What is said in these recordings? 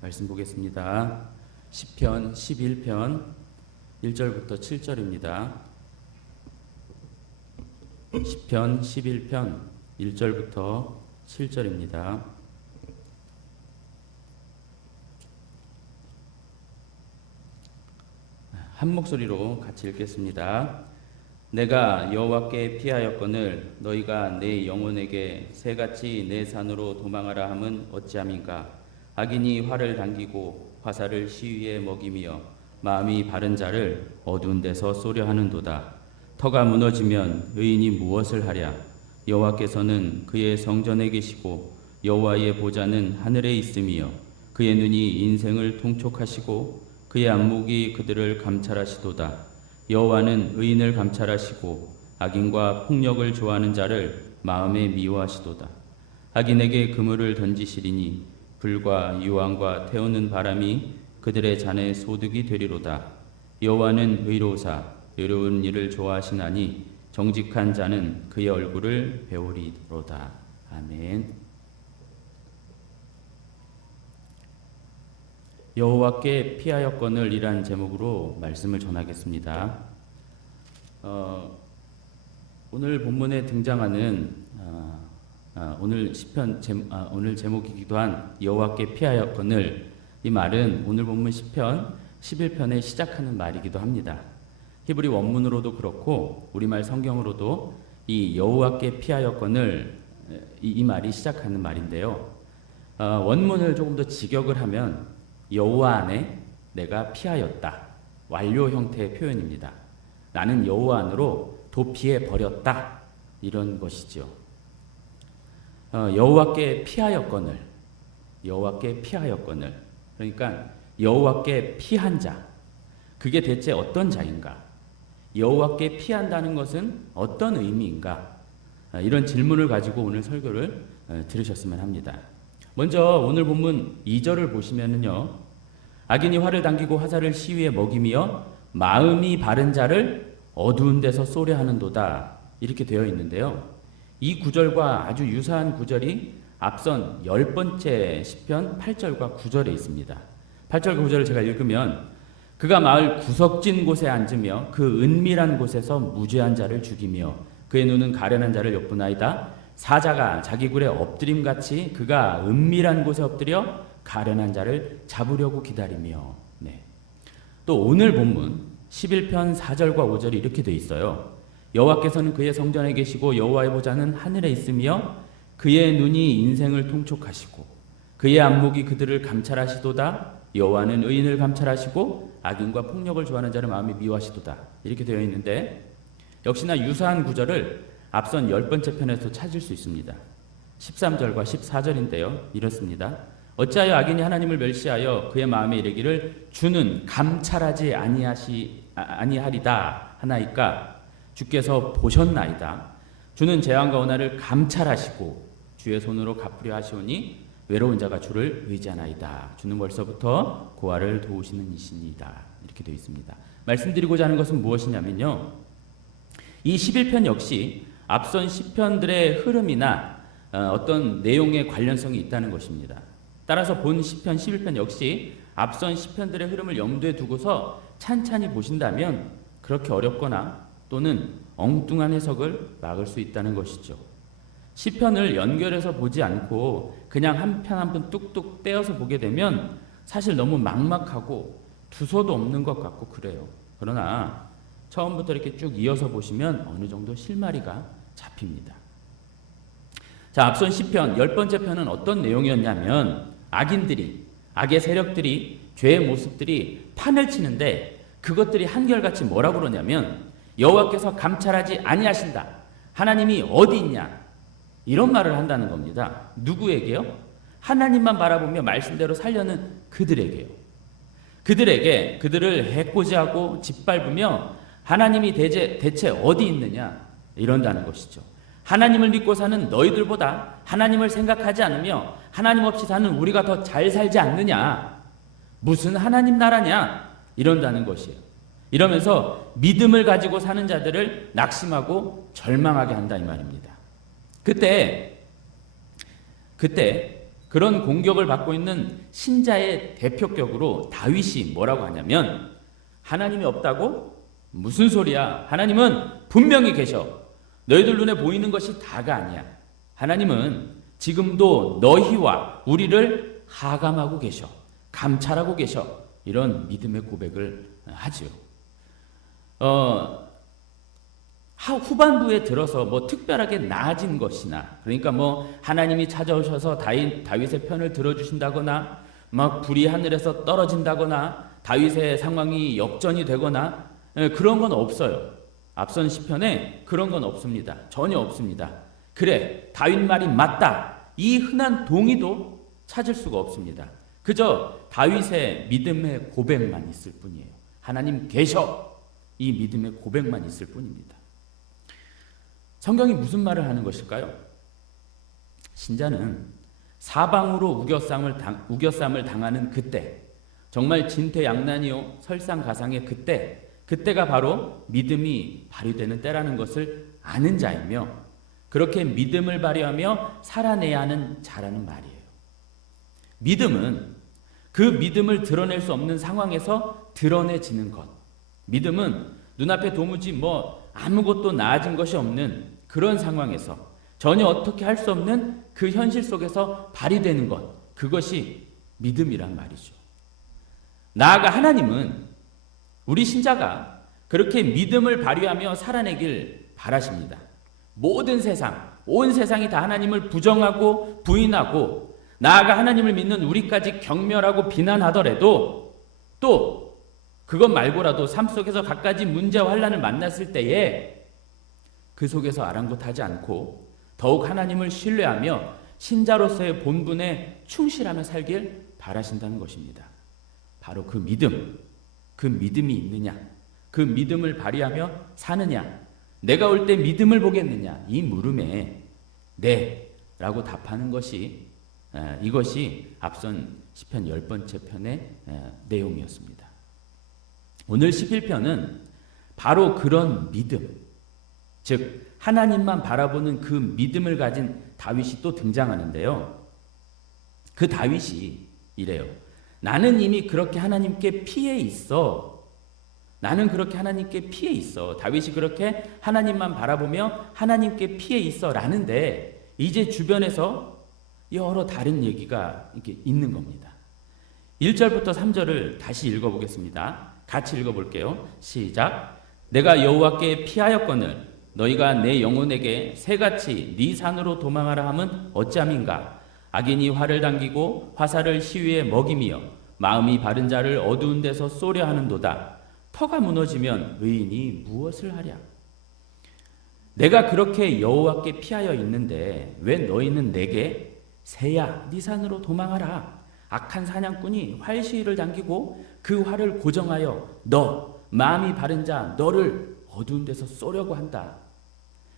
말씀 보겠습니다. 시편 11편 1절부터 7절입니다. 시편 11편 1절부터 7절입니다. 한 목소리로 같이 읽겠습니다. 내가 여호와께 피하였거늘 너희가 내 영혼에게 새같이 내 산으로 도망하라 함은 어찌함인가. 악인이 활을 당기고 화살을 시위에 먹이며 마음이 바른 자를 어두운 데서 쏘려 하는도다. 터가 무너지면 의인이 무엇을 하랴. 여호와께서는 그의 성전에 계시고 여호와의 보좌는 하늘에 있으며 그의 눈이 인생을 통촉하시고 그의 안목이 그들을 감찰하시도다. 여호와는 의인을 감찰하시고 악인과 폭력을 좋아하는 자를 마음에 미워하시도다. 악인에게 그물을 던지시리니 불과 유황과 태우는 바람이 그들의 잔에 소득이 되리로다. 여호와는 의로우사 의로운 일을 좋아하시나니 정직한 자는 그의 얼굴을 배우리로다. 아멘. 여호와께 피하였거늘 이란 제목으로 말씀을 전하겠습니다. 오늘 본문에 등장하는 오늘 시편 오늘 제목이기도 한 여호와께 피하였거늘, 이 말은 오늘 본문 시편 11편에 시작하는 말이기도 합니다. 히브리 원문으로도 그렇고 우리말 성경으로도 이 여호와께 피하였거늘 이 말이 시작하는 말인데요. 원문을 조금 더 직역을 하면 여호와 안에 내가 피하였다, 완료 형태의 표현입니다. 나는 여호와 안으로 도피해 버렸다, 이런 것이죠. 여호와께 피하였거늘, 여호와께 피하였거늘, 그러니까 여호와께 피한 자, 그게 대체 어떤 자인가? 여호와께 피한다는 것은 어떤 의미인가? 이런 질문을 가지고 오늘 설교를 들으셨으면 합니다. 먼저 오늘 본문 2절을 보시면은요, 악인이 활을 당기고 화살을 시위에 먹이며 마음이 바른 자를 어두운 데서 쏘려 하는도다, 이렇게 되어 있는데요. 이 구절과 아주 유사한 구절이 앞선 10번째 시편 8절과 9절에 있습니다. 8절과 9절을 제가 읽으면 그가 마을 구석진 곳에 앉으며 그 은밀한 곳에서 무죄한 자를 죽이며 그의 눈은 가련한 자를 엿보나이다. 사자가 자기 굴에 엎드림같이 그가 은밀한 곳에 엎드려 가련한 자를 잡으려고 기다리며. 또 오늘 본문 11편 4절과 5절이 이렇게 돼 있어요. 여호와께서는 그의 성전에 계시고 여호와의 보좌는 하늘에 있으며 그의 눈이 인생을 통촉하시고 그의 안목이 그들을 감찰하시도다. 여호와는 의인을 감찰하시고 악인과 폭력을 좋아하는 자를 마음에 미워하시도다, 이렇게 되어 있는데 역시나 유사한 구절을 앞선 10번째 편에서 찾을 수 있습니다. 13절과 14절인데요. 이렇습니다. 어찌하여 악인이 하나님을 멸시하여 그의 마음에 이르기를 주는 감찰하지 아니하리다 하나이까. 주께서 보셨나이다. 주는 재앙과 원한을 감찰하시고 주의 손으로 갚으려 하시오니 외로운 자가 주를 의지하나이다. 주는 벌써부터 고아를 도우시는 이시니이다, 이렇게 되어 있습니다. 말씀드리고자 하는 것은 무엇이냐면요, 이 11편 역시 앞선 시편들의 흐름이나 어떤 내용의 관련성이 있다는 것입니다. 따라서 본 시편 11편 역시 앞선 시편들의 흐름을 염두에 두고서 찬찬히 보신다면 그렇게 어렵거나 또는 엉뚱한 해석을 막을 수 있다는 것이죠. 시편을 연결해서 보지 않고 그냥 한 편 한 편 뚝뚝 떼어서 보게 되면 사실 너무 막막하고 두서도 없는 것 같고 그래요. 그러나 처음부터 이렇게 쭉 이어서 보시면 어느 정도 실마리가 잡힙니다. 자, 앞선 시편 10번째 편은 어떤 내용이었냐면 악인들이, 악의 세력들이, 죄의 모습들이 판을 치는데 그것들이 한결같이 뭐라고 그러냐면 여호와께서 감찰하지 아니하신다, 하나님이 어디 있냐, 이런 말을 한다는 겁니다. 누구에게요? 하나님만 바라보며 말씀대로 살려는 그들에게요. 그들에게 그들을 해코지하고 짓밟으며 하나님이 대체 어디 있느냐, 이런다는 것이죠. 하나님을 믿고 사는 너희들보다 하나님을 생각하지 않으며 하나님 없이 사는 우리가 더 잘 살지 않느냐, 무슨 하나님 나라냐, 이런다는 것이에요. 이러면서 믿음을 가지고 사는 자들을 낙심하고 절망하게 한다, 이 말입니다. 그때 그런 공격을 받고 있는 신자의 대표격으로 다윗이 뭐라고 하냐면, 하나님이 없다고? 무슨 소리야? 하나님은 분명히 계셔. 너희들 눈에 보이는 것이 다가 아니야. 하나님은 지금도 너희와 우리를 하감하고 계셔. 감찰하고 계셔. 이런 믿음의 고백을 하지요. 후반부에 들어서 뭐 특별하게 나아진 것이나, 그러니까 뭐 하나님이 찾아오셔서 다윗의 편을 들어주신다거나, 막 불이 하늘에서 떨어진다거나, 다윗의 상황이 역전이 되거나, 그런 건 없어요. 앞선 시편에 그런 건 없습니다. 전혀 없습니다. 그래, 다윗 말이 맞다. 이 흔한 동의도 찾을 수가 없습니다. 그저 다윗의 믿음의 고백만 있을 뿐이에요. 하나님 계셔. 이 믿음의 고백만 있을 뿐입니다. 성경이 무슨 말을 하는 것일까요? 신자는 사방으로 우겨쌈을 당하는 그때, 정말 진퇴양난이요 설상가상의 그때가 바로 믿음이 발휘되는 때라는 것을 아는 자이며, 그렇게 믿음을 발휘하며 살아내야 하는 자라는 말이에요. 믿음은 그 믿음을 드러낼 수 없는 상황에서 드러내지는 것. 믿음은 눈앞에 도무지 뭐 아무것도 나아진 것이 없는 그런 상황에서, 전혀 어떻게 할 수 없는 그 현실 속에서 발휘되는 것, 그것이 믿음이란 말이죠. 나아가 하나님은 우리 신자가 그렇게 믿음을 발휘하며 살아내길 바라십니다. 모든 세상, 온 세상이 다 하나님을 부정하고 부인하고, 나아가 하나님을 믿는 우리까지 경멸하고 비난하더라도, 또 그것 말고라도 삶 속에서 갖가지 문제와 환난을 만났을 때에 그 속에서 아랑곳하지 않고 더욱 하나님을 신뢰하며 신자로서의 본분에 충실하며 살길 바라신다는 것입니다. 바로 그 믿음이 있느냐, 그 믿음을 발휘하며 사느냐, 내가 올 때 믿음을 보겠느냐, 이 물음에 네 라고 답하는 것이, 이것이 앞선 시편 10번째 편의 내용이었습니다. 오늘 11편은 바로 그런 믿음, 즉 하나님만 바라보는 그 믿음을 가진 다윗이 또 등장하는데요. 그 다윗이 이래요. 나는 이미 그렇게 하나님께 피해 있어. 나는 그렇게 하나님께 피해 있어. 다윗이 그렇게 하나님만 바라보며 하나님께 피해 있어 라는데, 이제 주변에서 여러 다른 얘기가 이렇게 있는 겁니다. 1절부터 3절을 다시 읽어보겠습니다. 같이 읽어볼게요. 시작. 내가 여호와께 피하였거늘 너희가 내 영혼에게 새같이 네 산으로 도망하라 함은 어찌함인가. 악인이 활을 당기고 화살을 시위에 먹이며 마음이 바른 자를 어두운 데서 쏘려 하는도다. 터가 무너지면 의인이 무엇을 하랴. 내가 그렇게 여호와께 피하여 있는데 왜 너희는 내게 새야 네 산으로 도망하라. 악한 사냥꾼이 활 시위를 당기고 그 활을 고정하여 너 마음이 바른 자 너를 어두운 데서 쏘려고 한다.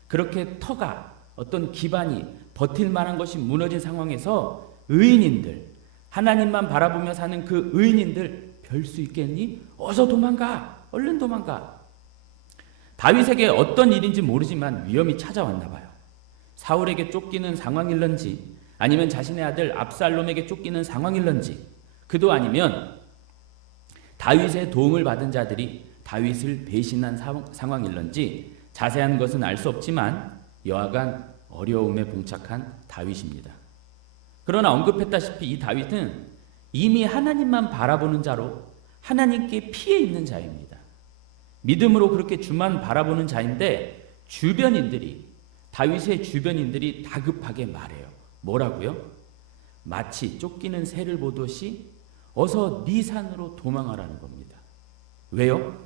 그렇게 터가, 어떤 기반이 버틸 만한 것이 무너진 상황에서 의인인들, 하나님만 바라보며 사는 그 의인인들 별 수 있겠니? 어서 도망가. 얼른 도망가. 다윗에게 어떤 일인지 모르지만 위험이 찾아왔나 봐요. 사울에게 쫓기는 상황일런지, 아니면 자신의 아들 압살롬에게 쫓기는 상황일런지, 그도 아니면 다윗의 도움을 받은 자들이 다윗을 배신한 상황일런지 자세한 것은 알 수 없지만 여하간 어려움에 봉착한 다윗입니다. 그러나 언급했다시피 이 다윗은 이미 하나님만 바라보는 자로 하나님께 피해 있는 자입니다. 믿음으로 그렇게 주만 바라보는 자인데, 다윗의 주변인들이 다급하게 말해요. 뭐라고요? 마치 쫓기는 새를 보듯이 어서 네 산으로 도망하라는 겁니다. 왜요?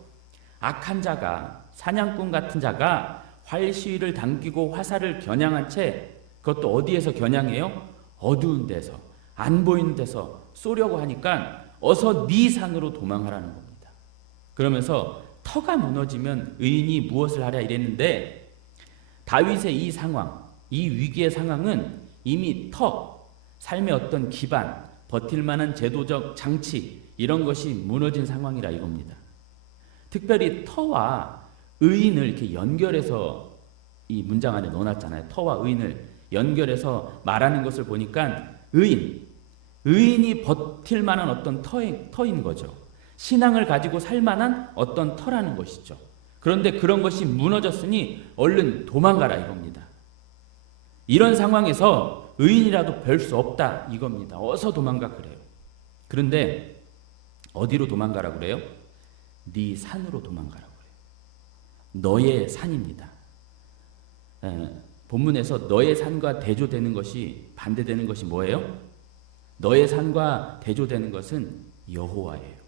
악한 자가, 사냥꾼 같은 자가 활 시위를 당기고 화살을 겨냥한 채, 그것도 어디에서 겨냥해요? 어두운 데서, 안 보이는 데서 쏘려고 하니까 어서 네 산으로 도망하라는 겁니다. 그러면서 터가 무너지면 의인이 무엇을 하랴 이랬는데, 다윗의 이 상황, 이 위기의 상황은 이미 삶의 어떤 기반, 버틸 만한 제도적 장치, 이런 것이 무너진 상황이라 이겁니다. 특별히 터와 의인을 이렇게 연결해서 이 문장 안에 넣어놨잖아요. 터와 의인을 연결해서 말하는 것을 보니까 의인이 버틸 만한 어떤 터인 거죠. 신앙을 가지고 살 만한 어떤 터라는 것이죠. 그런데 그런 것이 무너졌으니 얼른 도망가라 이겁니다. 이런 상황에서 의인이라도 별 수 없다 이겁니다. 어서 도망가 그래요. 그런데 어디로 도망가라 그래요? 네 산으로 도망가라고 그래요. 너의 산입니다. 본문에서 너의 산과 대조되는 것이 반대되는 것이 뭐예요? 너의 산과 대조되는 것은 여호와예요.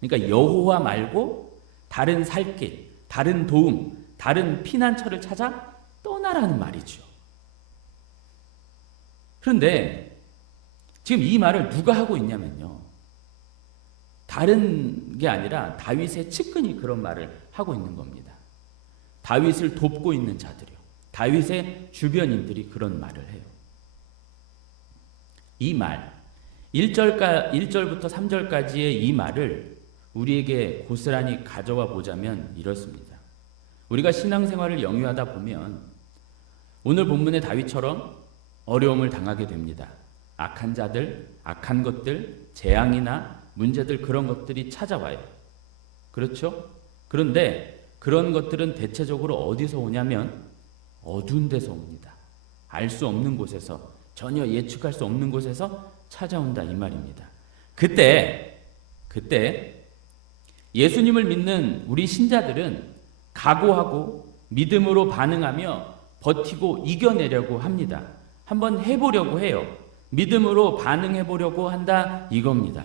그러니까 여호와 말고 다른 살길, 다른 도움, 다른 피난처를 찾아 떠나라는 말이죠. 그런데 지금 이 말을 누가 하고 있냐면요. 다른 게 아니라 다윗의 측근이 그런 말을 하고 있는 겁니다. 다윗을 돕고 있는 자들이요. 다윗의 주변인들이 그런 말을 해요. 이 말, 1절부터 3절까지의 이 말을 우리에게 고스란히 가져와 보자면 이렇습니다. 우리가 신앙생활을 영위하다 보면 오늘 본문의 다윗처럼 어려움을 당하게 됩니다. 악한 자들, 악한 것들, 재앙이나 문제들 그런 것들이 찾아와요. 그렇죠? 그런데 그런 것들은 대체적으로 어디서 오냐면 어두운 데서 옵니다. 알 수 없는 곳에서, 전혀 예측할 수 없는 곳에서 찾아온다 이 말입니다. 그때 예수님을 믿는 우리 신자들은 각오하고 믿음으로 반응하며 버티고 이겨내려고 합니다. 한번 해보려고 해요. 믿음으로 반응해보려고 한다 이겁니다.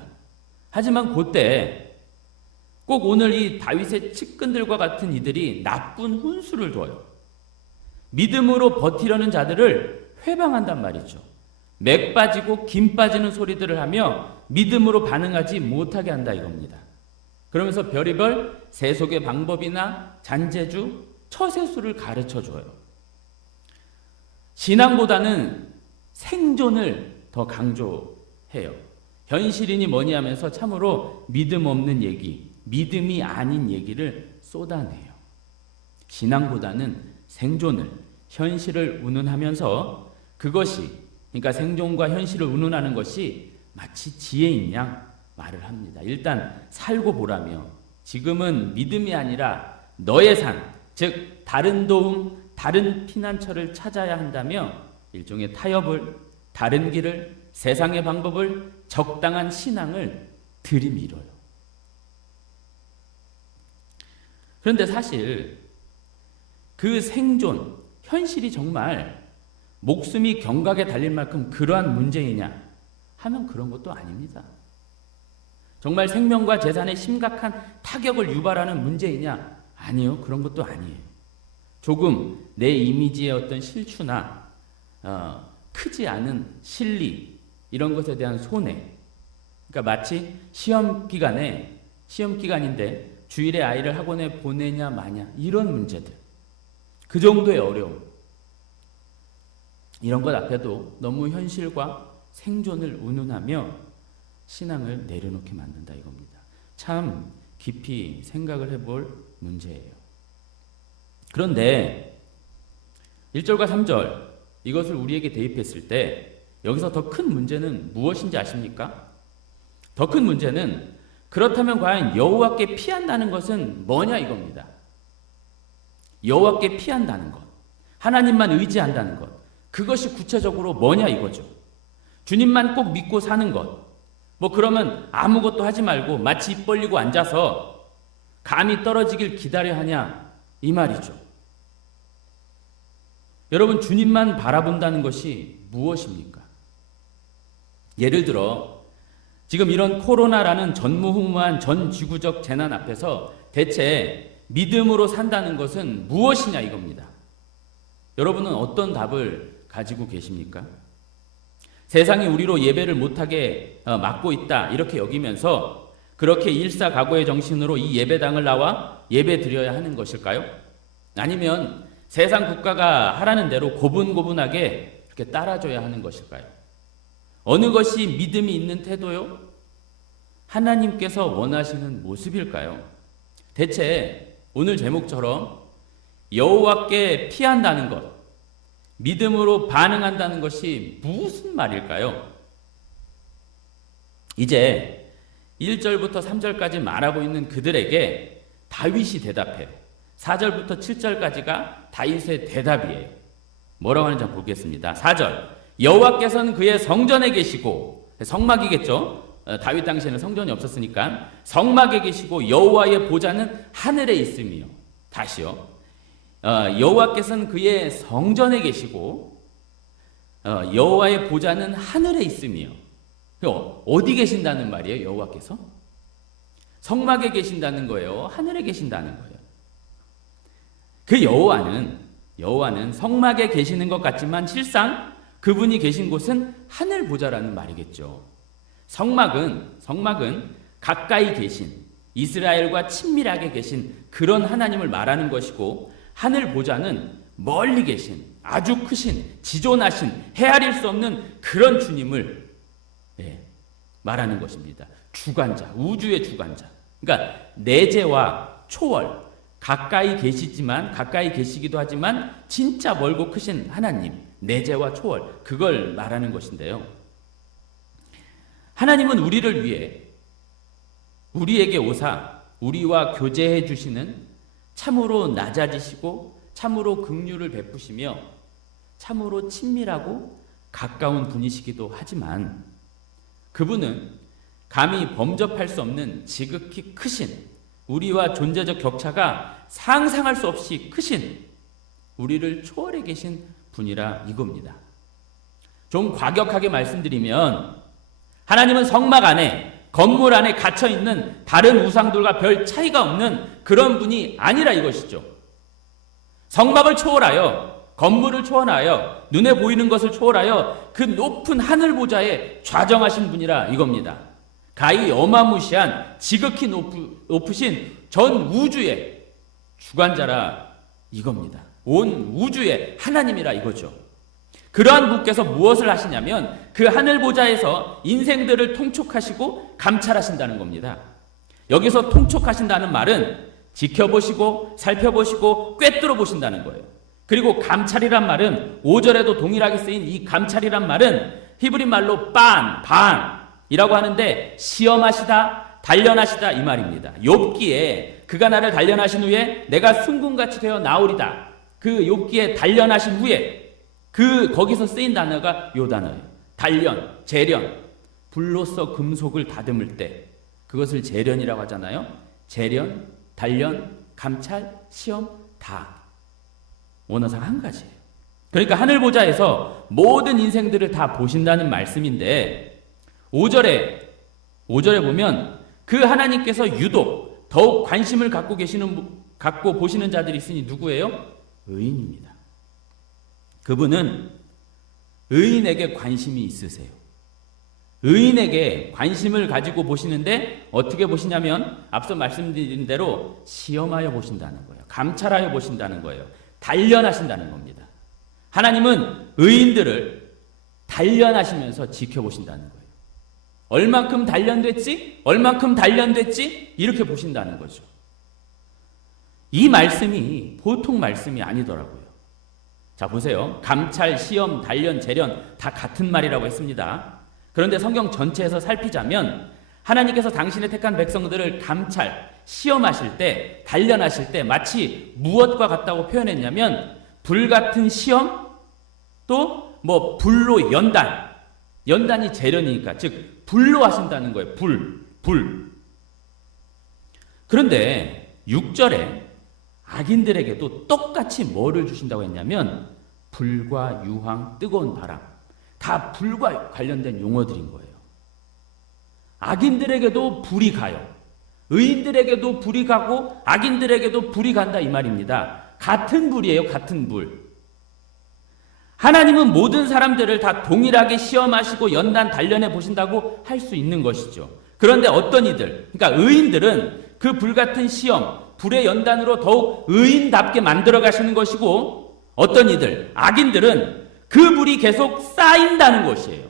하지만 그때 꼭 오늘 이 다윗의 측근들과 같은 이들이 나쁜 훈수를 둬요. 믿음으로 버티려는 자들을 회방한단 말이죠. 맥 빠지고 김 빠지는 소리들을 하며 믿음으로 반응하지 못하게 한다 이겁니다. 그러면서 별의별 세속의 방법이나 잔재주, 처세술을 가르쳐줘요. 신앙보다는 생존을 더 강조해요. 현실이니 뭐니 하면서 참으로 믿음 없는 얘기, 믿음이 아닌 얘기를 쏟아내요. 신앙보다는 생존을, 현실을 운운하면서 그것이, 그러니까 생존과 현실을 운운하는 것이 마치 지혜인 양 말을 합니다. 일단 살고 보라며 지금은 믿음이 아니라 너의 산, 즉 다른 도움, 다른 피난처를 찾아야 한다며 일종의 타협을, 다른 길을, 세상의 방법을, 적당한 신앙을 들이밀어요. 그런데 사실 그 생존, 현실이 정말 목숨이 경각에 달릴 만큼 그러한 문제이냐 하면 그런 것도 아닙니다. 정말 생명과 재산에 심각한 타격을 유발하는 문제이냐? 아니요, 그런 것도 아니에요. 조금 내 이미지의 어떤 실추나 크지 않은 실리 이런 것에 대한 손해. 그러니까 마치 시험 기간인데 주일에 아이를 학원에 보내냐 마냐 이런 문제들. 그 정도의 어려움. 이런 것 앞에도 너무 현실과 생존을 운운하며 신앙을 내려놓게 만든다 이겁니다. 참 깊이 생각을 해볼 문제예요. 그런데 1절과 3절 이것을 우리에게 대입했을 때 여기서 더 큰 문제는 무엇인지 아십니까? 더 큰 문제는 그렇다면 과연 여호와께 피한다는 것은 뭐냐 이겁니다. 여호와께 피한다는 것, 하나님만 의지한다는 것, 그것이 구체적으로 뭐냐 이거죠. 주님만 꼭 믿고 사는 것. 뭐 그러면 아무것도 하지 말고 마치 입 벌리고 앉아서 감이 떨어지길 기다려 하냐 이 말이죠. 여러분 주님만 바라본다는 것이 무엇입니까? 예를 들어 지금 이런 코로나라는 전무후무한 전 지구적 재난 앞에서 대체 믿음으로 산다는 것은 무엇이냐 이겁니다. 여러분은 어떤 답을 가지고 계십니까? 세상이 우리로 예배를 못하게 막고 있다 이렇게 여기면서 그렇게 일사각오의 정신으로 이 예배당을 나와 예배 드려야 하는 것일까요? 아니면 세상 국가가 하라는 대로 고분고분하게 이렇게 따라줘야 하는 것일까요? 어느 것이 믿음이 있는 태도요? 하나님께서 원하시는 모습일까요? 대체 오늘 제목처럼 여호와께 피한다는 것, 믿음으로 반응한다는 것이 무슨 말일까요? 이제 1절부터 3절까지 말하고 있는 그들에게 다윗이 대답해요. 4절부터 7절까지가 다윗의 대답이에요. 뭐라고 하는지 한번 보겠습니다. 4절, 여호와께서는 그의 성전에 계시고, 성막이겠죠. 다윗 당시에는 성전이 없었으니까 성막에 계시고 여호와의 보좌는 하늘에 있으며, 다시요, 여호와께서는 그의 성전에 계시고 여호와의 보좌는 하늘에 있으며. 어디 계신다는 말이에요? 여호와께서 성막에 계신다는 거예요? 하늘에 계신다는 거예요? 그 여호와는 성막에 계시는 것 같지만 실상 그분이 계신 곳은 하늘 보좌라는 말이겠죠. 성막은 가까이 계신, 이스라엘과 친밀하게 계신 그런 하나님을 말하는 것이고, 하늘 보좌는 멀리 계신, 아주 크신, 지존하신, 헤아릴 수 없는 그런 주님을 말하는 것입니다. 주관자, 우주의 주관자. 그러니까 내재와 초월, 가까이 계시기도 하지만 진짜 멀고 크신 하나님, 내재와 초월, 그걸 말하는 것인데요. 하나님은 우리를 위해 우리에게 오사 우리와 교제해 주시는, 참으로 낮아지시고 참으로 긍휼을 베푸시며 참으로 친밀하고 가까운 분이시기도 하지만, 그분은 감히 범접할 수 없는 지극히 크신, 우리와 존재적 격차가 상상할 수 없이 크신, 우리를 초월해 계신 분이라 이겁니다. 좀 과격하게 말씀드리면 하나님은 성막 안에, 건물 안에 갇혀 있는 다른 우상들과 별 차이가 없는 그런 분이 아니라 이것이죠. 성막을 초월하여, 건물을 초월하여, 눈에 보이는 것을 초월하여 그 높은 하늘 보좌에 좌정하신 분이라 이겁니다. 가히 어마무시한, 지극히 높으신 전 우주의 주관자라 이겁니다. 온 우주의 하나님이라 이거죠. 그러한 분께서 무엇을 하시냐면 그 하늘 보좌에서 인생들을 통촉하시고 감찰하신다는 겁니다. 여기서 통촉하신다는 말은 지켜보시고 살펴보시고 꿰뚫어 보신다는 거예요. 그리고 감찰이란 말은 5절에도 동일하게 쓰인 이 감찰이란 말은 히브리 말로 반이라고 하는데 시험하시다, 단련하시다 이 말입니다. 욥기에 그가 나를 단련하신 후에 내가 순금같이 되어 나오리다. 그 욥기에 단련하신 후에 거기서 쓰인 단어가 요 단어예요. 단련, 재련. 불로써 금속을 다듬을 때 그것을 재련이라고 하잖아요. 재련, 단련, 감찰, 시험 다 원어상 한 가지예요. 그러니까 하늘 보좌에서 모든 인생들을 다 보신다는 말씀인데, 5절에 보면 그 하나님께서 유독 더욱 관심을 갖고 보시는 자들이 있으니 누구예요? 의인입니다. 그분은 의인에게 관심이 있으세요. 의인에게 관심을 가지고 보시는데 어떻게 보시냐면 앞서 말씀드린 대로 시험하여 보신다는 거예요. 감찰하여 보신다는 거예요. 단련하신다는 겁니다. 하나님은 의인들을 단련하시면서 지켜보신다는 거예요. 얼만큼 단련됐지? 이렇게 보신다는 거죠. 이 말씀이 보통 말씀이 아니더라고요. 자, 보세요. 감찰, 시험, 단련, 재련 다 같은 말이라고 했습니다. 그런데 성경 전체에서 살피자면 하나님께서 당신의 택한 백성들을 감찰, 시험하실 때, 단련하실 때 마치 무엇과 같다고 표현했냐면 불같은 시험, 또 불로 연단이 재련이니까, 즉 불로 하신다는 거예요. 불. 그런데 6절에 악인들에게도 똑같이 뭐를 주신다고 했냐면 불과 유황, 뜨거운 바람, 다 불과 관련된 용어들인 거예요. 악인들에게도 불이 가요. 의인들에게도 불이 가고 악인들에게도 불이 간다 이 말입니다. 같은 불이에요. 같은 불. 하나님은 모든 사람들을 다 동일하게 시험하시고 연단 단련해 보신다고 할 수 있는 것이죠. 그런데 어떤 이들, 그러니까 의인들은 그 불같은 시험, 불의 연단으로 더욱 의인답게 만들어 가시는 것이고, 어떤 이들, 악인들은 그 불이 계속 쌓인다는 것이에요.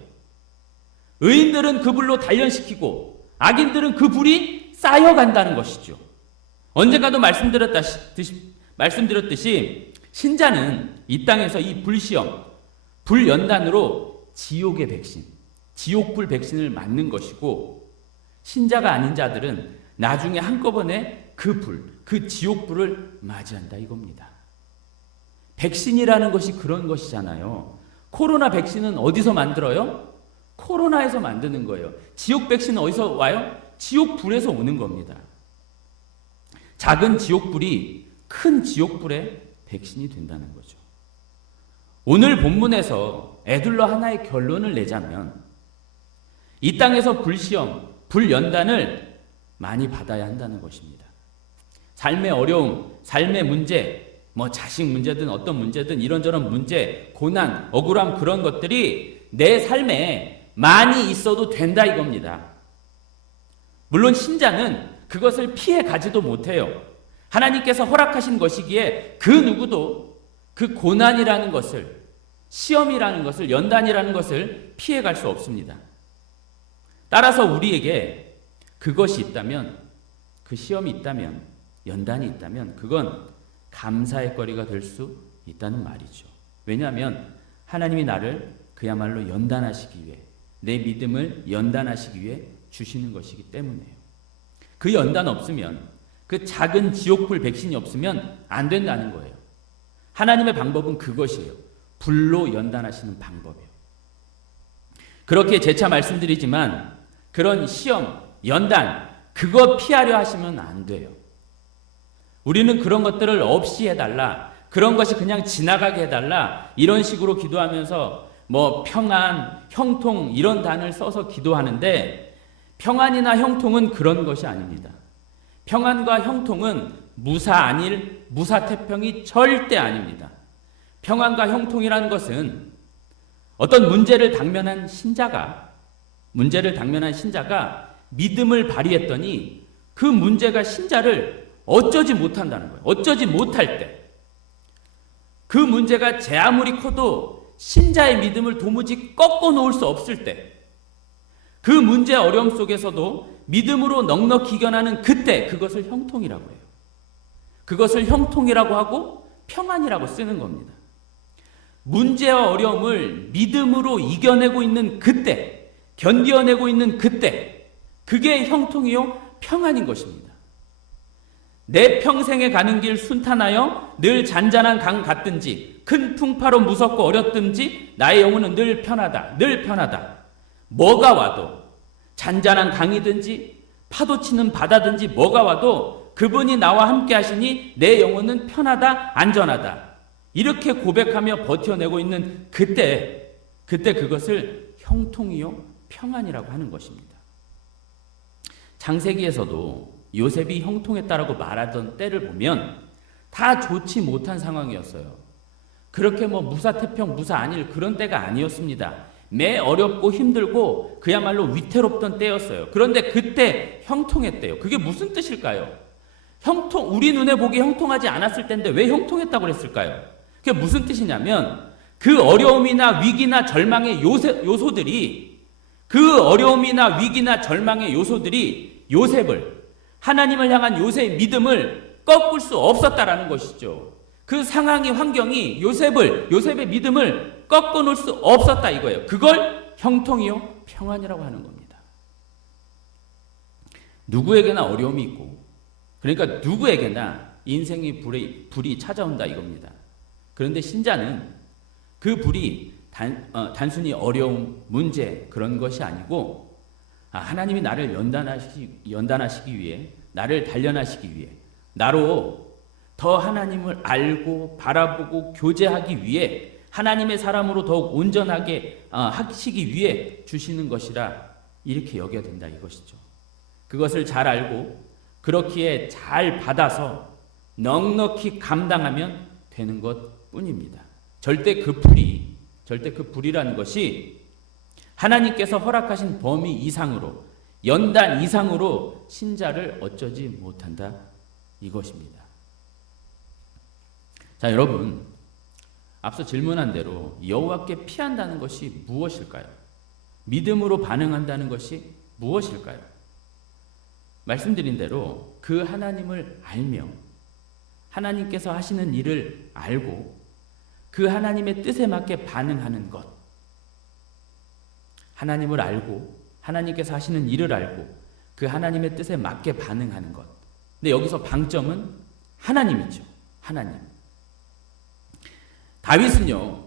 의인들은 그 불로 단련시키고 악인들은 그 불이 쌓여간다는 것이죠. 언젠가도 말씀드렸듯이 신자는 이 땅에서 이 불시험, 불연단으로 지옥의 백신, 지옥불 백신을 맞는 것이고, 신자가 아닌 자들은 나중에 한꺼번에 그 불, 그 지옥불을 맞이한다 이겁니다. 백신이라는 것이 그런 것이잖아요. 코로나 백신은 어디서 만들어요? 코로나에서 만드는 거예요. 지옥 백신은 어디서 와요? 지옥불에서 오는 겁니다. 작은 지옥불이 큰 지옥불의 백신이 된다는 거죠. 오늘 본문에서 에둘러 하나의 결론을 내자면 이 땅에서 불시험, 불연단을 많이 받아야 한다는 것입니다. 삶의 어려움, 삶의 문제, 자식 문제든 어떤 문제든 이런저런 문제, 고난, 억울함 그런 것들이 내 삶에 많이 있어도 된다 이겁니다. 물론 신자는 그것을 피해 가지도 못해요. 하나님께서 허락하신 것이기에 그 누구도 그 고난이라는 것을, 시험이라는 것을, 연단이라는 것을 피해 갈 수 없습니다. 따라서 우리에게 그것이 있다면, 그 시험이 있다면, 연단이 있다면 그건 감사의 거리가 될 수 있다는 말이죠. 왜냐하면 하나님이 나를 그야말로 연단하시기 위해, 내 믿음을 연단하시기 위해 주시는 것이기 때문에요. 그 연단 없으면, 그 작은 지옥불 백신이 없으면 안 된다는 거예요. 하나님의 방법은 그것이에요. 불로 연단하시는 방법이에요. 그렇게 재차 말씀드리지만 그런 시험, 연단, 그거 피하려 하시면 안 돼요. 우리는 그런 것들을 없이 해달라, 그런 것이 그냥 지나가게 해달라, 이런 식으로 기도하면서 평안, 형통 이런 단어를 써서 기도하는데, 평안이나 형통은 그런 것이 아닙니다. 평안과 형통은 무사태평이 절대 아닙니다. 평안과 형통이라는 것은 어떤 문제를 당면한 신자가 믿음을 발휘했더니 그 문제가 신자를 어쩌지 못한다는 거예요. 어쩌지 못할 때, 그 문제가 제 아무리 커도 신자의 믿음을 도무지 꺾어 놓을 수 없을 때, 그 문제 어려움 속에서도 믿음으로 넉넉히 이겨나는 그때, 그것을 형통이라고 해요. 그것을 형통이라고 하고 평안이라고 쓰는 겁니다. 문제와 어려움을 믿음으로 이겨내고 있는 그때, 견디어내고 있는 그때, 그게 형통이요 평안인 것입니다. 내 평생에 가는 길 순탄하여 늘 잔잔한 강 같든지 큰 풍파로 무섭고 어렵든지 나의 영혼은 늘 편하다, 늘 편하다. 뭐가 와도, 잔잔한 강이든지 파도치는 바다든지 뭐가 와도 그분이 나와 함께 하시니 내 영혼은 편하다, 안전하다. 이렇게 고백하며 버텨내고 있는 그때 그것을 형통이요 평안이라고 하는 것입니다. 창세기에서도 요셉이 형통했다라고 말하던 때를 보면 다 좋지 못한 상황이었어요. 그렇게 무사태평, 무사안일 그런 때가 아니었습니다. 매 어렵고 힘들고 그야말로 위태롭던 때였어요. 그런데 그때 형통했대요. 그게 무슨 뜻일까요? 우리 눈에 보기 형통하지 않았을 때인데 왜 형통했다고 그랬을까요? 그게 무슨 뜻이냐면 그 어려움이나 위기나 절망의 요소들이, 그 어려움이나 위기나 절망의 요소들이 요셉을, 하나님을 향한 요셉의 믿음을 꺾을 수 없었다라는 것이죠. 그 상황이, 환경이 요셉의 믿음을 꺾어 놓을 수 없었다 이거예요. 그걸 형통이요 평안이라고 하는 겁니다. 누구에게나 어려움이 있고, 그러니까 누구에게나 인생의 불이 찾아온다 이겁니다. 그런데 신자는 그 불이 단순히 어려움, 문제 그런 것이 아니고, 하나님이 나를 연단하시기 위해, 나를 단련하시기 위해, 나로 더 하나님을 알고 바라보고 교제하기 위해, 하나님의 사람으로 더욱 온전하게 하시기 위해 주시는 것이라 이렇게 여겨야 된다 이것이죠. 그것을 잘 알고 그렇기에 잘 받아서 넉넉히 감당하면 되는 것뿐입니다. 절대 그 불이라는 것이 하나님께서 허락하신 범위 이상으로, 연단 이상으로 신자를 어쩌지 못한다 이것입니다. 자, 여러분, 앞서 질문한 대로 여호와께 피한다는 것이 무엇일까요? 믿음으로 반응한다는 것이 무엇일까요? 말씀드린 대로 그 하나님을 알며 하나님께서 하시는 일을 알고 그 하나님의 뜻에 맞게 반응하는 것. 하나님을 알고 하나님께서 하시는 일을 알고 그 하나님의 뜻에 맞게 반응하는 것. 근데 여기서 방점은 하나님이죠. 하나님. 다윗은요,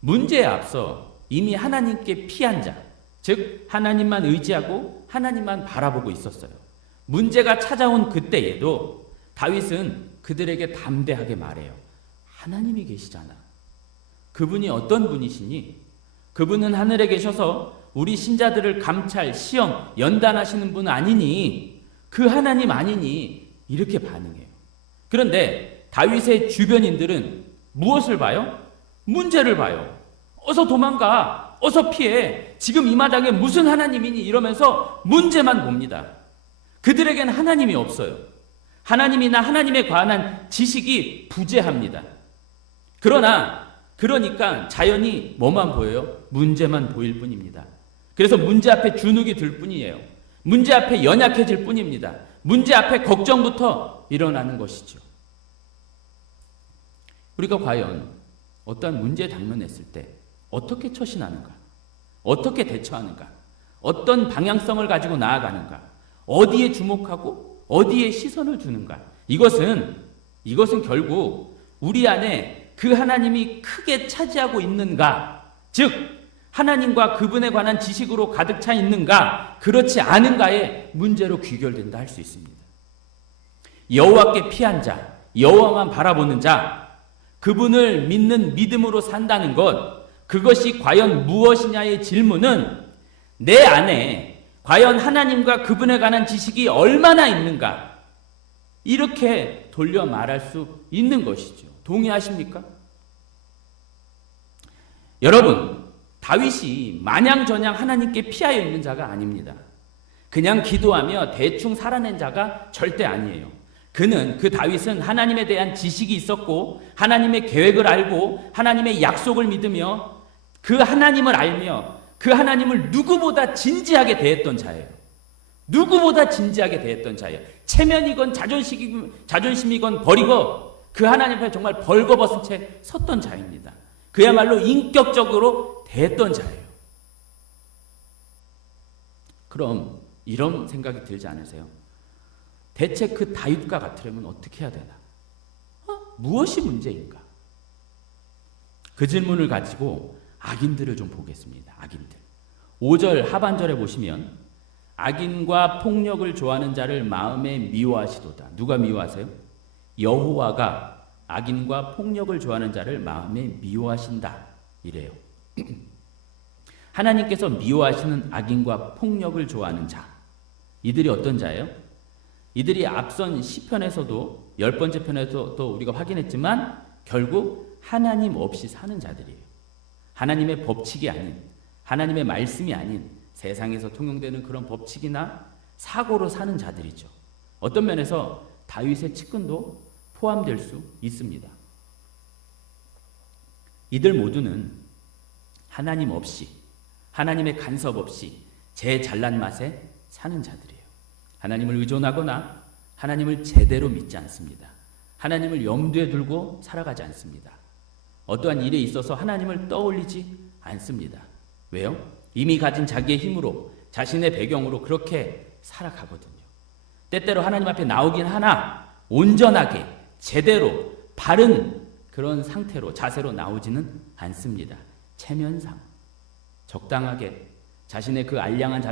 문제에 앞서 이미 하나님께 피한 자, 즉 하나님만 의지하고 하나님만 바라보고 있었어요. 문제가 찾아온 그때에도 다윗은 그들에게 담대하게 말해요. 하나님이 계시잖아. 그분이 어떤 분이시니? 그분은 하늘에 계셔서 우리 신자들을 감찰, 시험, 연단하시는 분 아니니? 그 하나님 아니니? 이렇게 반응해요. 그런데 다윗의 주변인들은 무엇을 봐요? 문제를 봐요. 어서 도망가, 어서 피해, 지금 이 마당에 무슨 하나님이니? 이러면서 문제만 봅니다. 그들에겐 하나님이 없어요. 하나님이나 하나님에 관한 지식이 부재합니다. 그러니까 자연히 뭐만 보여요? 문제만 보일 뿐입니다. 그래서 문제 앞에 주눅이 들 뿐이에요. 문제 앞에 연약해질 뿐입니다. 문제 앞에 걱정부터 일어나는 것이죠. 우리가 과연 어떠한 문제에 당면했을 때 어떻게 처신하는가? 어떻게 대처하는가? 어떤 방향성을 가지고 나아가는가? 어디에 주목하고 어디에 시선을 두는가? 이것은 결국 우리 안에 그 하나님이 크게 차지하고 있는가? 즉 하나님과 그분에 관한 지식으로 가득 차 있는가? 그렇지 않은가의 문제로 귀결된다 할 수 있습니다. 여호와께 피한 자, 여호와만 바라보는 자, 그분을 믿는 믿음으로 산다는 것, 그것이 과연 무엇이냐의 질문은 내 안에 과연 하나님과 그분에 관한 지식이 얼마나 있는가? 이렇게 돌려 말할 수 있는 것이죠. 동의하십니까? 여러분, 다윗이 마냥저냥 하나님께 피하여 있는 자가 아닙니다. 그냥 기도하며 대충 살아낸 자가 절대 아니에요. 그 다윗은 하나님에 대한 지식이 있었고 하나님의 계획을 알고 하나님의 약속을 믿으며 그 하나님을 알며 그 하나님을 누구보다 진지하게 대했던 자예요. 누구보다 진지하게 대했던 자예요. 체면이건 자존심이건 버리고 그 하나님 앞에 정말 벌거벗은 채 섰던 자입니다. 그야말로 인격적으로 대했던 자예요. 그럼 이런 생각이 들지 않으세요? 대체 그 다윗과 같으려면 어떻게 해야 되나? 무엇이 문제인가? 그 질문을 가지고 악인들을 좀 보겠습니다. 악인들. 5절 하반절에 보시면 악인과 폭력을 좋아하는 자를 마음에 미워하시도다. 누가 미워하세요? 여호와가 악인과 폭력을 좋아하는 자를 마음에 미워하신다. 이래요. 하나님께서 미워하시는 악인과 폭력을 좋아하는 자. 이들이 어떤 자예요? 이들이 앞선 시편에서도 10번째 편에서도 우리가 확인했지만 결국 하나님 없이 사는 자들이에요. 하나님의 법칙이 아닌, 하나님의 말씀이 아닌 세상에서 통용되는 그런 법칙이나 사고로 사는 자들이죠. 어떤 면에서 다윗의 측근도 포함될 수 있습니다. 이들 모두는 하나님 없이, 하나님의 간섭 없이 제 잘난 맛에 사는 자들이에요. 하나님을 의존하거나 하나님을 제대로 믿지 않습니다. 하나님을 염두에 두고 살아가지 않습니다. 어떠한 일에 있어서 하나님을 떠올리지 않습니다. 왜요? 이미 가진 자기의 힘으로 자신의 배경으로 그렇게 살아가거든요. 때때로 하나님 앞에 나오긴 하나 온전하게 제대로 바른 그런 상태로 자세로 나오지는 않습니다. 체면상 적당하게 자신의 그 알량한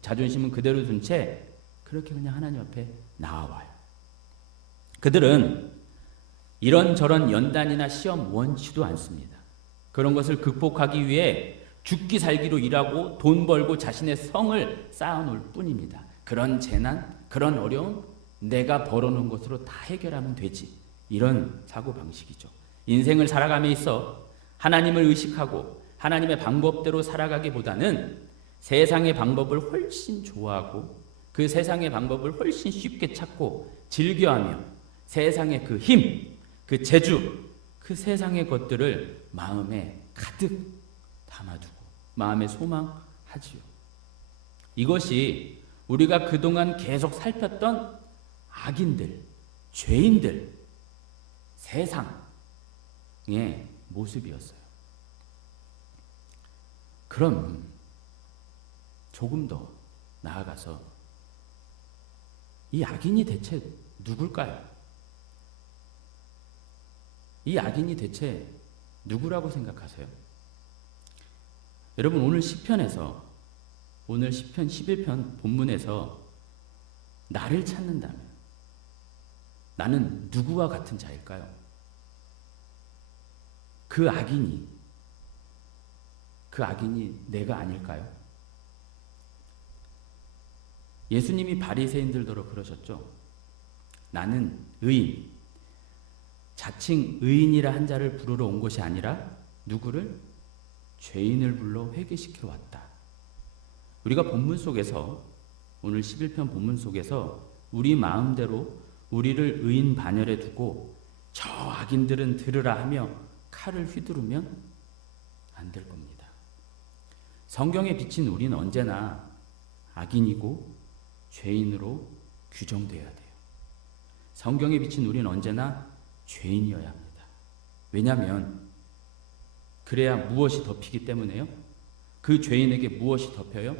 자존심은 그대로 둔 채 그렇게 그냥 하나님 앞에 나와와요. 그들은 이런저런 연단이나 시험 원치도 않습니다. 그런 것을 극복하기 위해 죽기 살기로 일하고 돈 벌고 자신의 성을 쌓아놓을 뿐입니다. 그런 재난, 그런 어려움 내가 벌어놓은 것으로 다 해결하면 되지. 이런 사고방식이죠. 인생을 살아감에 있어 하나님을 의식하고 하나님의 방법대로 살아가기보다는 세상의 방법을 훨씬 좋아하고 그 세상의 방법을 훨씬 쉽게 찾고 즐겨하며 세상의 그 힘, 그 재주, 그 세상의 것들을 마음에 가득 담아두고 마음에 소망하지요. 이것이 우리가 그동안 계속 살폈던 악인들, 죄인들, 세상의 모습이었어요. 그럼 조금 더 나아가서 이 악인이 대체 누굴까요? 이 악인이 대체 누구라고 생각하세요? 여러분, 오늘 시편에서, 오늘 시편 11편 본문에서 나를 찾는다면 나는 누구와 같은 자일까요? 그 악인이 내가 아닐까요? 예수님이 바리새인들더러 그러셨죠. 나는 의인, 자칭 의인이라 한 자를 부르러 온 것이 아니라 누구를? 죄인을 불러 회개시키러 왔다. 우리가 본문 속에서, 오늘 11편 본문 속에서 우리 마음대로 우리를 의인 반열에 두고 저 악인들은 들으라 하며 칼을 휘두르면 안 될 겁니다. 성경에 비친 우리는 언제나 악인이고 죄인으로 규정되어야 돼요. 성경에 비친 우리는 언제나 죄인이어야 합니다. 왜냐하면 그래야 무엇이 덮이기 때문에요? 그 죄인에게 무엇이 덮여요?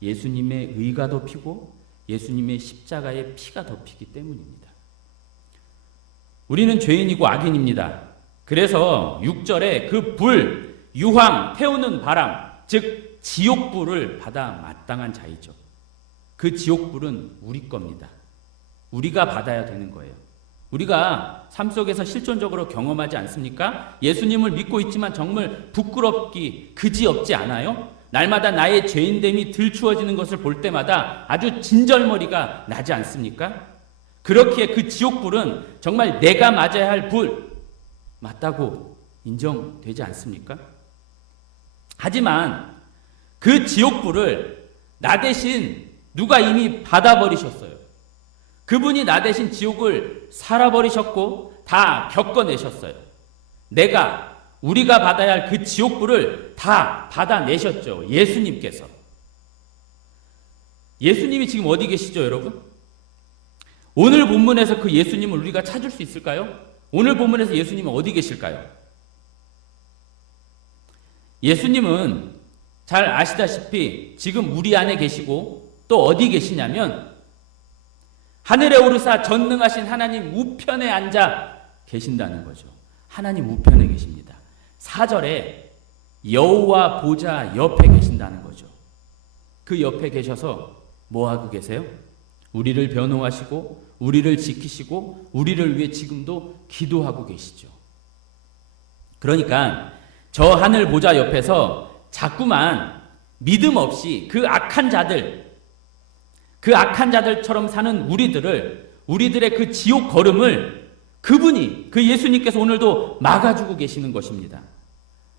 예수님의 의가 덮이고 예수님의 십자가의 피가 덮이기 때문입니다. 우리는 죄인이고 악인입니다. 그래서 6절에 그 불, 유황, 태우는 바람, 즉 지옥불을 받아 마땅한 자이죠. 그 지옥불은 우리 겁니다. 우리가 받아야 되는 거예요. 우리가 삶 속에서 실존적으로 경험하지 않습니까? 예수님을 믿고 있지만 정말 부끄럽기 그지없지 않아요? 날마다 나의 죄인됨이 들추어지는 것을 볼 때마다 아주 진절머리가 나지 않습니까? 그렇기에 그 지옥불은 정말 내가 맞아야 할 불, 맞다고 인정되지 않습니까? 하지만 그 지옥불을 나 대신 누가 이미 받아버리셨어요. 그분이 나 대신 지옥을 살아버리셨고 다 겪어내셨어요. 우리가 받아야 할 그 지옥불을 다 받아내셨죠. 예수님께서. 예수님이 지금 어디 계시죠, 여러분? 오늘 본문에서 그 예수님을 우리가 찾을 수 있을까요? 오늘 본문에서 예수님은 어디 계실까요? 예수님은 잘 아시다시피 지금 우리 안에 계시고 또 어디 계시냐면 하늘에 오르사 전능하신 하나님 우편에 앉아 계신다는 거죠. 하나님 우편에 계십니다. 4절에 여호와 보좌 옆에 계신다는 거죠. 그 옆에 계셔서 뭐하고 계세요? 우리를 변호하시고 우리를 지키시고 우리를 위해 지금도 기도하고 계시죠. 그러니까 저 하늘 보좌 옆에서 자꾸만 믿음 없이 그 악한 자들처럼 사는 우리들의 그 지옥 걸음을 그분이, 그 예수님께서 오늘도 막아주고 계시는 것입니다.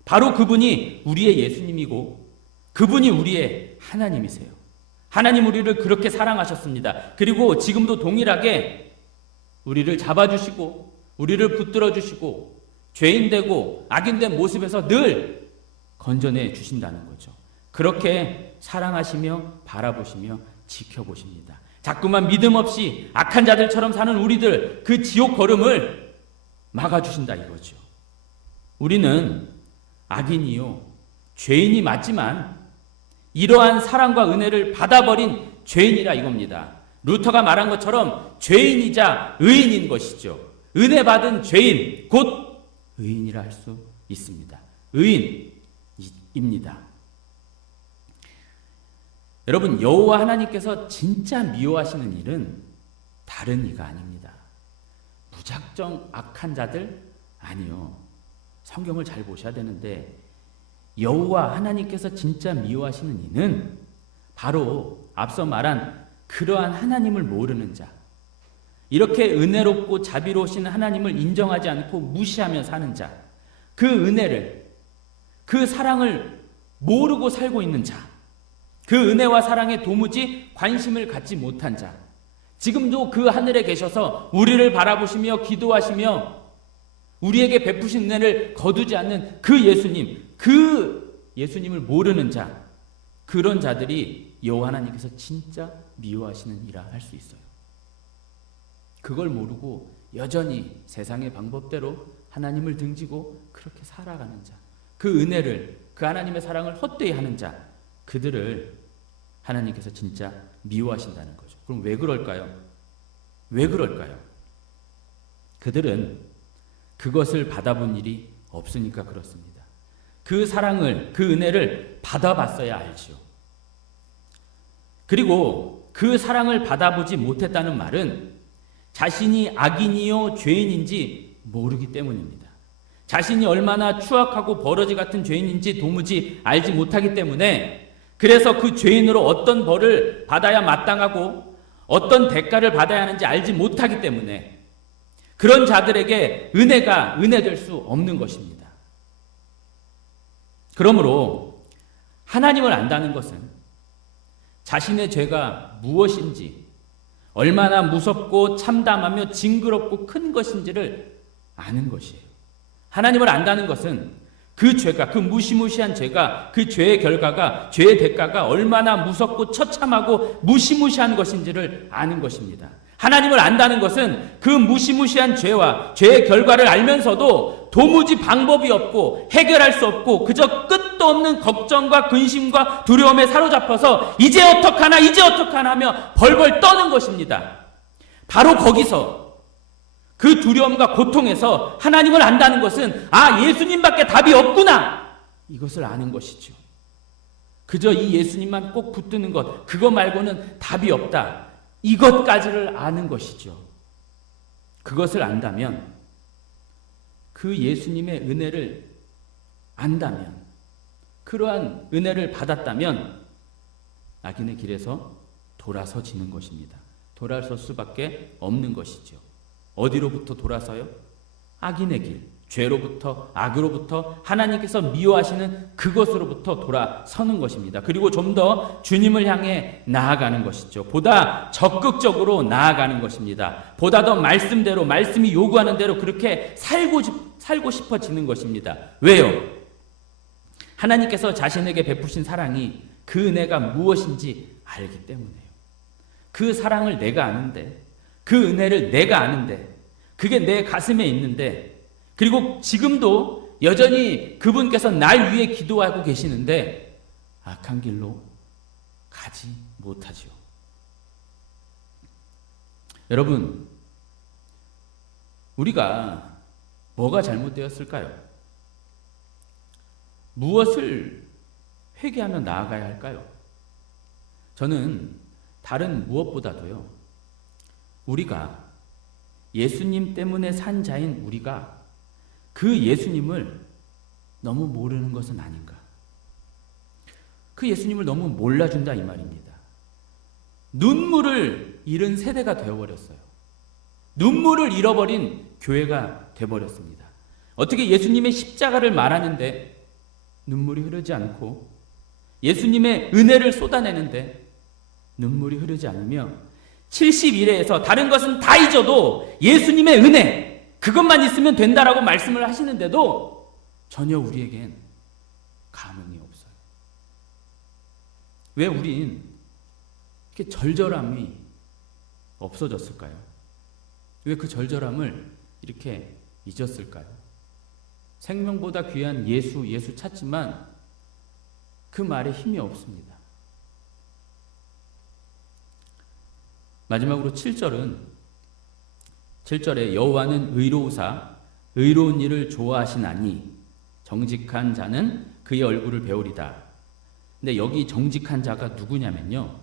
바로 그분이 우리의 예수님이고 그분이 우리의 하나님이세요. 하나님 우리를 그렇게 사랑하셨습니다. 그리고 지금도 동일하게 우리를 잡아주시고 우리를 붙들어주시고 죄인되고 악인된 모습에서 늘 건져내 주신다는 거죠. 그렇게 사랑하시며 바라보시며 지켜보십니다. 자꾸만 믿음 없이 악한 자들처럼 사는 우리들 그 지옥 걸음을 막아주신다 이거죠. 우리는 악인이요 죄인이 맞지만 이러한 사랑과 은혜를 받아버린 죄인이라 이겁니다. 루터가 말한 것처럼 죄인이자 의인인 것이죠. 은혜 받은 죄인 곧 의인이라 할 수 있습니다. 의인입니다. 여러분, 여호와 하나님께서 진짜 미워하시는 일은 다른 이가 아닙니다. 무작정 악한 자들? 아니요. 성경을 잘 보셔야 되는데 여호와 하나님께서 진짜 미워하시는 이는 바로 앞서 말한 그러한 하나님을 모르는 자, 이렇게 은혜롭고 자비로우신 하나님을 인정하지 않고 무시하며 사는 자, 그 은혜를, 그 사랑을 모르고 살고 있는 자, 그 은혜와 사랑에 도무지 관심을 갖지 못한 자, 지금도 그 하늘에 계셔서 우리를 바라보시며 기도하시며 우리에게 베푸신 은혜를 거두지 않는 그 예수님을 모르는 자, 그런 자들이 여호와 하나님께서 진짜 미워하시는 이라 할 수 있어요. 그걸 모르고 여전히 세상의 방법대로 하나님을 등지고 그렇게 살아가는 자, 그 은혜를, 그 하나님의 사랑을 헛되이 하는 자, 그들을 하나님께서 진짜 미워하신다는 거죠. 그럼 왜 그럴까요? 왜 그럴까요? 그들은 그것을 받아본 일이 없으니까 그렇습니다. 그 사랑을, 그 은혜를 받아봤어야 알지요. 그리고 그 사랑을 받아보지 못했다는 말은 자신이 악인이요 죄인인지 모르기 때문입니다. 자신이 얼마나 추악하고 버러지 같은 죄인인지 도무지 알지 못하기 때문에, 그래서 그 죄인으로 어떤 벌을 받아야 마땅하고 어떤 대가를 받아야 하는지 알지 못하기 때문에 그런 자들에게 은혜가 은혜될 수 없는 것입니다. 그러므로 하나님을 안다는 것은 자신의 죄가 무엇인지, 얼마나 무섭고 참담하며 징그럽고 큰 것인지를 아는 것이에요. 하나님을 안다는 것은 그 죄가, 그 무시무시한 죄가, 그 죄의 결과가, 죄의 대가가 얼마나 무섭고 처참하고 무시무시한 것인지를 아는 것입니다. 하나님을 안다는 것은 그 무시무시한 죄와 죄의 결과를 알면서도 도무지 방법이 없고 해결할 수 없고 그저 끝도 없는 걱정과 근심과 두려움에 사로잡혀서 이제 어떡하나 이제 어떡하나 하며 벌벌 떠는 것입니다. 바로 거기서 그 두려움과 고통에서 하나님을 안다는 것은 예수님밖에 답이 없구나, 이것을 아는 것이죠. 그저 이 예수님만 꼭 붙드는 것, 그거 말고는 답이 없다, 이것까지를 아는 것이죠. 그것을 안다면, 그 예수님의 은혜를 안다면, 그러한 은혜를 받았다면 악인의 길에서 돌아서지는 것입니다. 돌아설 수밖에 없는 것이죠. 어디로부터 돌아서요? 악인의 길, 죄로부터, 악으로부터, 하나님께서 미워하시는 그것으로부터 돌아서는 것입니다. 그리고 좀 더 주님을 향해 나아가는 것이죠. 보다 적극적으로 나아가는 것입니다. 보다 더 말씀대로, 말씀이 요구하는 대로 그렇게 살고 싶어지는 것입니다. 왜요? 하나님께서 자신에게 베푸신 사랑이, 그 은혜가 무엇인지 알기 때문에요. 그 사랑을 내가 아는데, 그 은혜를 내가 아는데, 그게 내 가슴에 있는데, 그리고 지금도 여전히 그분께서 날 위해 기도하고 계시는데 악한 길로 가지 못하지요. 여러분, 우리가 뭐가 잘못되었을까요? 무엇을 회개하며 나아가야 할까요? 저는 다른 무엇보다도요, 우리가 예수님 때문에 산 자인 우리가 그 예수님을 너무 모르는 것은 아닌가. 그 예수님을 너무 몰라준다 이 말입니다. 눈물을 잃은 세대가 되어버렸어요. 눈물을 잃어버린 교회가 되어버렸습니다. 어떻게 예수님의 십자가를 말하는데 눈물이 흐르지 않고, 예수님의 은혜를 쏟아내는데 눈물이 흐르지 않으며, 70일에서 다른 것은 다 잊어도 예수님의 은혜, 그것만 있으면 된다라고 말씀을 하시는데도 전혀 우리에겐 감흥이 없어요. 왜 우린 이렇게 절절함이 없어졌을까요? 왜 그 절절함을 이렇게 잊었을까요? 생명보다 귀한 예수 찾지만 그 말에 힘이 없습니다. 마지막으로 7절에 여호와는 의로우사 의로운 일을 좋아하시나니 정직한 자는 그의 얼굴을 배우리다. 근데 여기 정직한 자가 누구냐면요,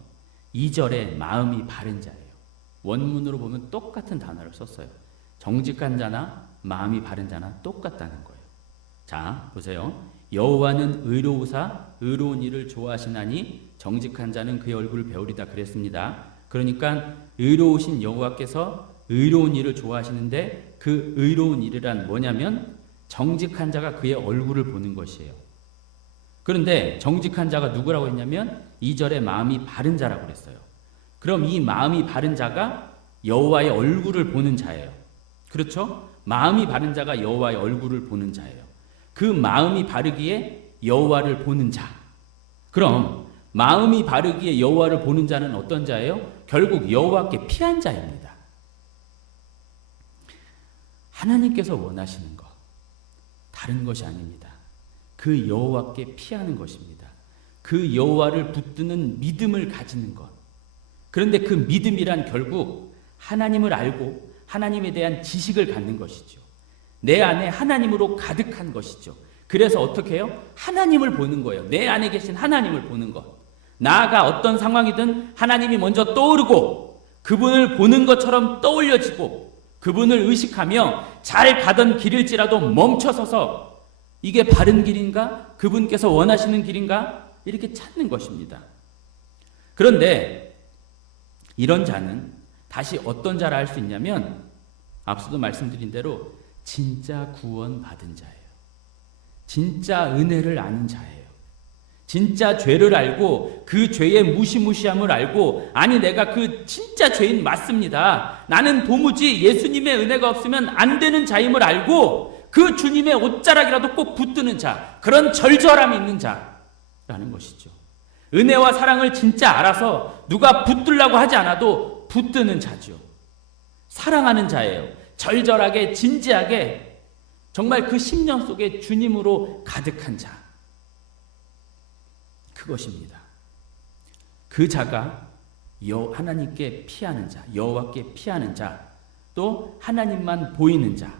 2절에 마음이 바른 자예요. 원문으로 보면 똑같은 단어를 썼어요. 정직한 자나 마음이 바른 자나 똑같다는 거예요. 자, 보세요. 여호와는 의로우사 의로운 일을 좋아하시나니 정직한 자는 그의 얼굴을 배우리다 그랬습니다. 그러니까 의로우신 여호와께서 의로운 일을 좋아하시는데, 그 의로운 일이란 뭐냐면 정직한 자가 그의 얼굴을 보는 것이에요. 그런데 정직한 자가 누구라고 했냐면 2절에 마음이 바른 자라고 그랬어요. 그럼 이 마음이 바른 자가 여호와의 얼굴을 보는 자예요. 그렇죠? 마음이 바른 자가 여호와의 얼굴을 보는 자예요. 그 마음이 바르기에 여호와를 보는 자. 그럼 마음이 바르기에 여호와를 보는 자는 어떤 자예요? 결국 여호와께 피한 자입니다. 하나님께서 원하시는 것 다른 것이 아닙니다. 그 여호와께 피하는 것입니다. 그 여호와를 붙드는 믿음을 가지는 것. 그런데 그 믿음이란 결국 하나님을 알고 하나님에 대한 지식을 갖는 것이죠. 내 안에 하나님으로 가득한 것이죠. 그래서 어떻게 해요? 하나님을 보는 거예요. 내 안에 계신 하나님을 보는 것. 나아가 어떤 상황이든 하나님이 먼저 떠오르고 그분을 보는 것처럼 떠올려지고 그분을 의식하며 잘 가던 길일지라도 멈춰서서 이게 바른 길인가? 그분께서 원하시는 길인가? 이렇게 찾는 것입니다. 그런데 이런 자는 다시 어떤 자라 할 수 있냐면 앞서도 말씀드린 대로 진짜 구원받은 자예요. 진짜 은혜를 아는 자예요. 진짜 죄를 알고 그 죄의 무시무시함을 알고 아니 내가 그 진짜 죄인 맞습니다. 나는 도무지 예수님의 은혜가 없으면 안 되는 자임을 알고 그 주님의 옷자락이라도 꼭 붙드는 자, 그런 절절함이 있는 자라는 것이죠. 은혜와 사랑을 진짜 알아서 누가 붙들라고 하지 않아도 붙드는 자죠. 사랑하는 자예요. 절절하게 진지하게 정말 그 심령 속에 주님으로 가득한 자. 그것입니다. 그 자가 하나님께 피하는 자, 여호와께 피하는 자, 또 하나님만 보이는 자.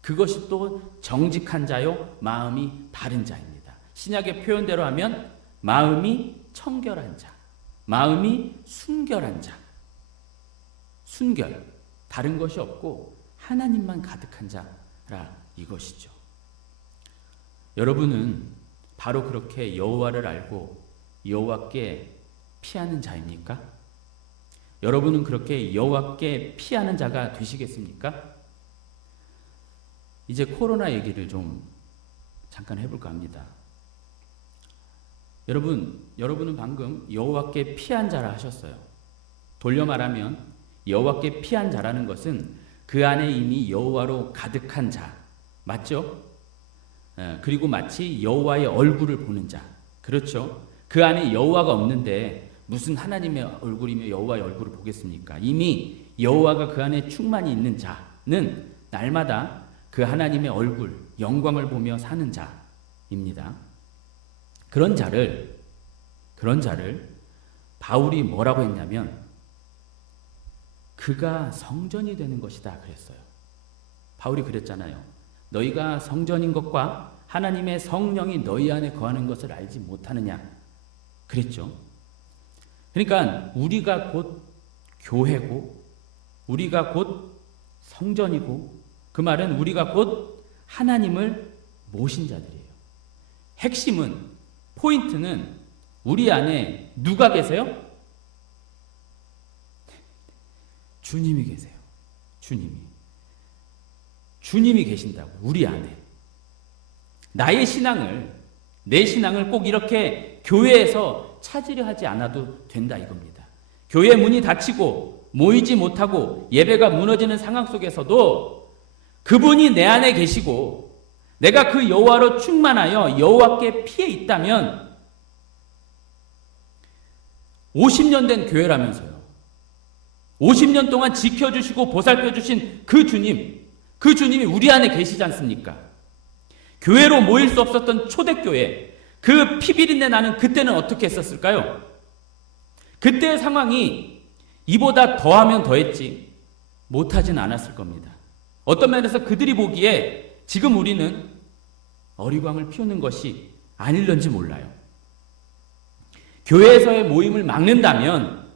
그것이 또 정직한 자요, 마음이 바른 자입니다. 신약의 표현대로 하면 마음이 청결한 자, 마음이 순결한 자. 순결, 다른 것이 없고 하나님만 가득한 자라 이것이죠. 여러분은 바로 그렇게 여호와를 알고 여호와께 피하는 자입니까? 여러분은 그렇게 여호와께 피하는 자가 되시겠습니까? 이제 코로나 얘기를 좀 잠깐 해볼까 합니다. 여러분은 방금 여호와께 피한 자라 하셨어요. 돌려 말하면 여호와께 피한 자라는 것은 그 안에 이미 여호와로 가득한 자, 맞죠? 그리고 마치 여호와의 얼굴을 보는 자, 그렇죠? 그 안에 여호와가 없는데 무슨 하나님의 얼굴이며 여호와의 얼굴을 보겠습니까? 이미 여호와가 그 안에 충만히 있는 자는 날마다 그 하나님의 얼굴, 영광을 보며 사는 자입니다. 그런 자를 바울이 뭐라고 했냐면 그가 성전이 되는 것이다 그랬어요. 바울이 그랬잖아요. 너희가 성전인 것과 하나님의 성령이 너희 안에 거하는 것을 알지 못하느냐 그랬죠. 그러니까 우리가 곧 교회고 우리가 곧 성전이고 그 말은 우리가 곧 하나님을 모신 자들이에요. 핵심은 포인트는 우리 안에 누가 계세요? 주님이 계세요. 주님이 계신다고 우리 안에. 내 신앙을 꼭 이렇게 교회에서 찾으려 하지 않아도 된다 이겁니다. 교회 문이 닫히고 모이지 못하고 예배가 무너지는 상황 속에서도 그분이 내 안에 계시고 내가 그 여호와로 충만하여 여호와께 피해 있다면 50년 된 교회라면서요. 50년 동안 지켜주시고 보살펴주신 그 주님이 우리 안에 계시지 않습니까? 교회로 모일 수 없었던 초대교회, 그 피비린내 나는 그때는 어떻게 했었을까요? 그때의 상황이 이보다 더하면 더했지 못하진 않았을 겁니다. 어떤 면에서 그들이 보기에 지금 우리는 어리광을 피우는 것이 아닐런지 몰라요. 교회에서의 모임을 막는다면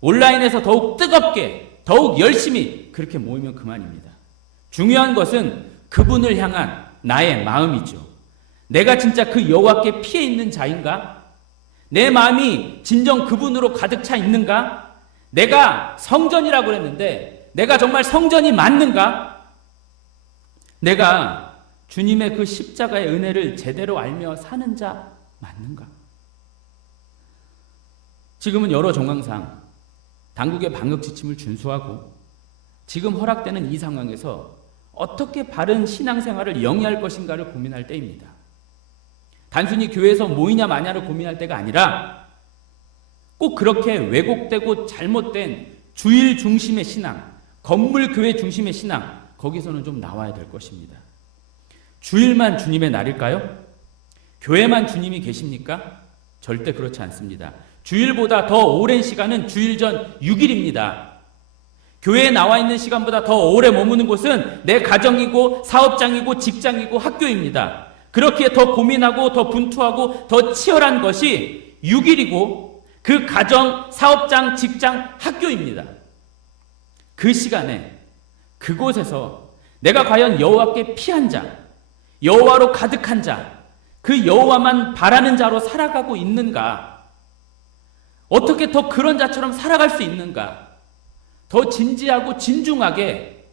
온라인에서 더욱 뜨겁게, 더욱 열심히 그렇게 모이면 그만입니다. 중요한 것은 그분을 향한 나의 마음이죠. 내가 진짜 그 여호와께 피해 있는 자인가? 내 마음이 진정 그분으로 가득 차 있는가? 내가 성전이라고 그랬는데 내가 정말 성전이 맞는가? 내가 주님의 그 십자가의 은혜를 제대로 알며 사는 자 맞는가? 지금은 여러 정황상 당국의 방역 지침을 준수하고 지금 허락되는 이 상황에서 어떻게 바른 신앙생활을 영위할 것인가를 고민할 때입니다. 단순히 교회에서 모이냐 마냐를 고민할 때가 아니라 꼭 그렇게 왜곡되고 잘못된 주일 중심의 신앙, 건물 교회 중심의 신앙, 거기서는 좀 나와야 될 것입니다. 주일만 주님의 날일까요? 교회만 주님이 계십니까? 절대 그렇지 않습니다. 주일보다 더 오랜 시간은 주일 전 6일입니다. 교회에 나와 있는 시간보다 더 오래 머무는 곳은 내 가정이고 사업장이고 직장이고 학교입니다. 그렇기에 더 고민하고 더 분투하고 더 치열한 것이 6일이고 그 가정, 사업장, 직장, 학교입니다. 그 시간에 그곳에서 내가 과연 여호와께 피한 자, 여호와로 가득한 자, 그 여호와만 바라는 자로 살아가고 있는가? 어떻게 더 그런 자처럼 살아갈 수 있는가? 더 진지하고 진중하게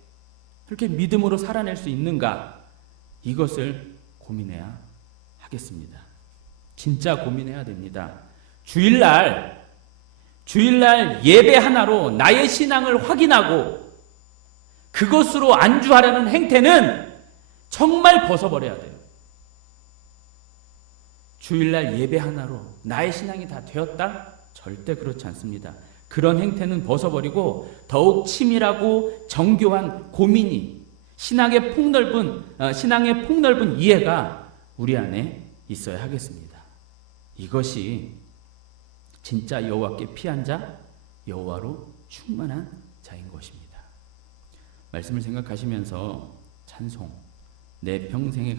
그렇게 믿음으로 살아낼 수 있는가? 이것을 고민해야 하겠습니다. 진짜 고민해야 됩니다. 주일날 예배 하나로 나의 신앙을 확인하고 그것으로 안주하려는 행태는 정말 벗어버려야 돼요. 주일날 예배 하나로 나의 신앙이 다 되었다? 절대 그렇지 않습니다. 그런 행태는 벗어버리고 더욱 치밀하고 정교한 고민이 신앙의 폭넓은 이해가 우리 안에 있어야 하겠습니다. 이것이 진짜 여호와께 피한 자, 여호와로 충만한 자인 것입니다. 말씀을 생각하시면서 찬송, 내 평생에